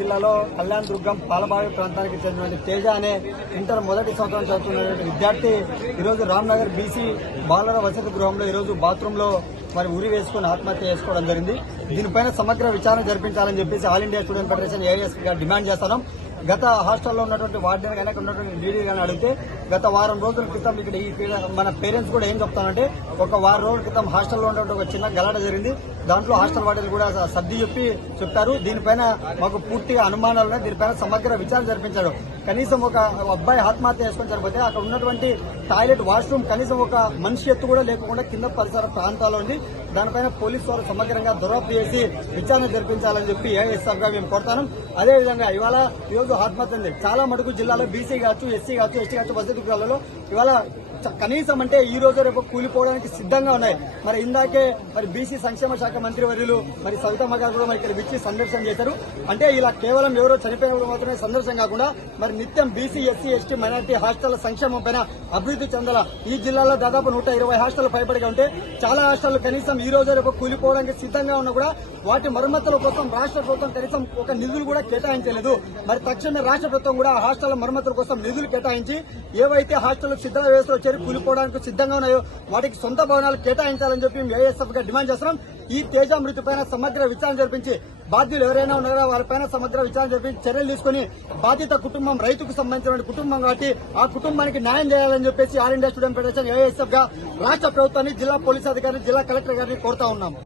జిల్లాలో కళ్యాణ దుర్గం పాలబావి ప్రాంతానికి చెందిన తేజ అనే ఇంటర్ మొదటి సంవత్సరం చదువుతున్న విద్యార్థి ఈరోజు రామ్నగర్ బీసీ బాలుర వసతి గృహంలో ఈరోజు బాత్రూంలో మరి ఉరి వేసుకుని ఆత్మహత్య చేసుకోవడం జరిగింది. దీనిపైన సమగ్ర విచారణ జరిపించాలని చెప్పేసి all India student federation AIS గా డిమాండ్ చేస్తున్నాం. గత హాస్టల్లో ఉన్నటువంటి వార్డెన్ కానీ అక్కడ ఉన్నటువంటి డీడీ కానీ అడిగితే గత వారం రోజుల క్రితం ఇక్కడ మన పేరెంట్స్ కూడా ఏం చెప్తానంటే ఒక వారం రోజుల క్రితం హాస్టల్లో ఉన్నటువంటి ఒక చిన్న గలాట జరిగింది. దాంట్లో హాస్టల్ వార్డెన్ కూడా సర్ది చెప్పారు. దీనిపైన మాకు పూర్తిగా అనుమానాలు ఉన్నాయి. దీనిపైన సమగ్ర విచారణ జరిపించారు. కనీసం ఒక అబ్బాయి ఆత్మహత్య చేసుకొని చనిపోతే అక్కడ ఉన్నటువంటి టాయిలెట్ వాష్రూమ్ కనీసం ఒక మనిషి ఎత్తు కూడా లేకుండా కింద పరిసర ప్రాంతాల్లో ఉంది. దానిపైన పోలీసు వారు సమగ్రంగా దర్యాప్తు చేసి విచారణ జరిపించాలని చెప్పి ఏఐఎస్ఎఫ్ గా మేము కోరుతాను. అదేవిధంగా ఇవాళ ఈరోజు ఆత్మహత్య ఉంది. చాలా మటుకు జిల్లాలో బీసీ కావచ్చు, ఎస్సీ కావచ్చు, ఎస్టీ కావచ్చు వసతి గృహాలలో ఇవాళ కనీసం అంటే ఈ రోజు రేపు కూలిపోవడానికి సిద్ధంగా ఉన్నాయి. మరి ఇందాకే మరి బీసీ సంక్షేమ శాఖ మంత్రి వర్యులు మరి సవితమ్మ గారు కూడా మరి ఇక్కడ వచ్చి సందర్శన చేశారు. అంటే ఇలా కేవలం ఎవరో చనిపోయిన మాత్రమే సందర్శన కాకుండా మరి నిత్యం బీసీ, ఎస్సీ, ఎస్టీ, మైనార్టీ హాస్టళ్ల సంక్షేమం పైన అభివృద్ధి చెందాల. ఈ జిల్లాలో దాదాపు 120 హాస్టళ్లు పైబడిగా ఉంటే చాలా హాస్టళ్లు కనీసం ఈ రోజు రేపు కూలిపోవడానికి సిద్ధంగా ఉన్నా కూడా వాటి మరమ్మతుల కోసం రాష్ట్ర ప్రభుత్వం కనీసం ఒక నిధులు కూడా కేటాయించలేదు. మరి తక్షణమే రాష్ట్ర ప్రభుత్వం కూడా హాస్టళ్ల మరమ్మతుల కోసం నిధులు కేటాయించి ఏవైతే హాస్టళ్లు సిద్ధ వ్యవస్థలో కూలిపోవడానికి సిద్ధంగా ఉన్నాయో వాటికి సొంత భవనాలు కేటాయించాలని చెప్పి ఏఐఎస్ఎఫ్ గా డిమాండ్ చేస్తున్నాం. ఈ తేజ మృతిపైన సమగ్ర విచారణ జరిపించి బాధ్యులు ఎవరైనా ఉన్నారో వారిపైన సమగ్ర విచారణ జరిపించి చర్యలు తీసుకుని బాధిత కుటుంబం రైతుకు సంబంధించిన కుటుంబం కాబట్టి ఆ కుటుంబానికి న్యాయం చేయాలని చెప్పేసి all India student federation AISF గా రాష్ట్ర ప్రభుత్వాన్ని, జిల్లా పోలీసు అధికారిని, జిల్లా కలెక్టర్ గారిని కోరుతా ఉన్నాం.